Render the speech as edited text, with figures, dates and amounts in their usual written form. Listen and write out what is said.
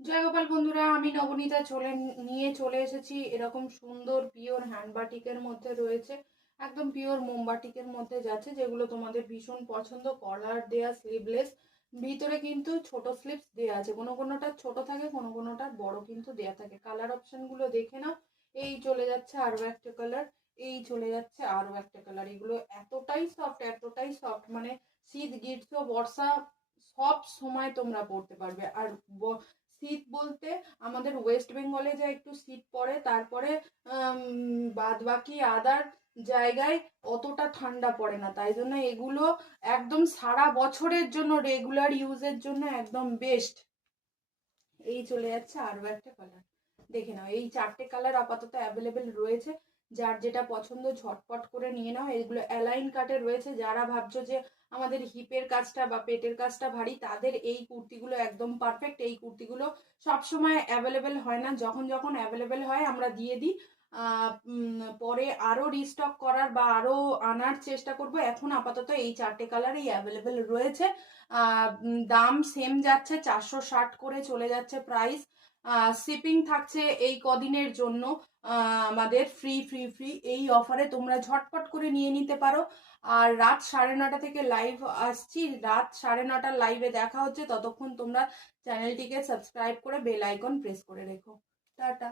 জয় গোপাল বন্ধুরা, আমি নবনীতা নিয়ে চলে এসেছি এরকম সুন্দর পিওর হ্যান্ড বাটিকের মধ্যে রয়েছে। একদম পিওর মোমবাটিকের মধ্যে যাচ্ছে, যেগুলো তোমাদের ভীষণ পছন্দ। কলার দেয়া, স্লিভলেস, ভিতরে কিন্তু ছোট স্লিভস দেয়া আছে। কোনো কোনোটা ছোট থাকে, কোনো কোনোটা বড় কিন্তু দেয়া থাকে। কালার অপশনগুলো দেখে নাও। এই চলে যাচ্ছে আরো একটা কালার, এই চলে যাচ্ছে আরো একটা কালার। এগুলো এতটাই সফট, মানে শীত, গ্রীষ্ম, বর্ষা সব সময় তোমরা পরতে পারবে। আর শীত বলতে আমাদের ওয়েস্ট বেঙ্গলে যা একটু শীত পড়ে, তারপরে বাদ বাকি আদার জায়গায় অতটা ঠান্ডা পড়ে না। তাই জন্য এগুলো একদম সারা বছরের জন্য রেগুলার ইউজের জন্য একদম বেস্ট। এই চলে যাচ্ছে আরো একটা কালার, দেখে নাও। এই চারটে কালার আপাতত অ্যাভেলেবেল রয়েছে। যার যেটা পছন্দ ঝটপট করে নিয়ে নাও। এগুলো অ্যালাইন কাটে রয়েছে। যারা ভাবছো যে আমাদের হিপের কাজটা বা পেটের কাজটা ভারী, তাদের এই কুর্তিগুলো একদম পারফেক্ট। এই কুর্তিগুলো সবসময় অ্যাভেলেবেল হয় না, যখন যখন অ্যাভেলেবেল হয় আমরা দিয়ে দিই। পরে আরো রিস্টক করার বা আরো আনার চেষ্টা করব। এখন আপাতত এই চারটে কালারই অ্যাভেলেবেল রয়েছে। দাম সেম যাচ্ছে, 460 করে চলে যাচ্ছে প্রাইস। শিপিং থাকছে এই কদিনের জন্য। আমাদের ফ্রি এই অফারে তোমরা ঝটপট করে নিয়ে নিতে পারো। আর রাত 9:30 থেকে লাইভ আসছি। রাত 9:30 লাইভে দেখা হচ্ছে। ততক্ষণ তোমরা চ্যানেলটিকে সাবস্ক্রাইব করে বেল আইকন প্রেস করে রেখো। টাটা।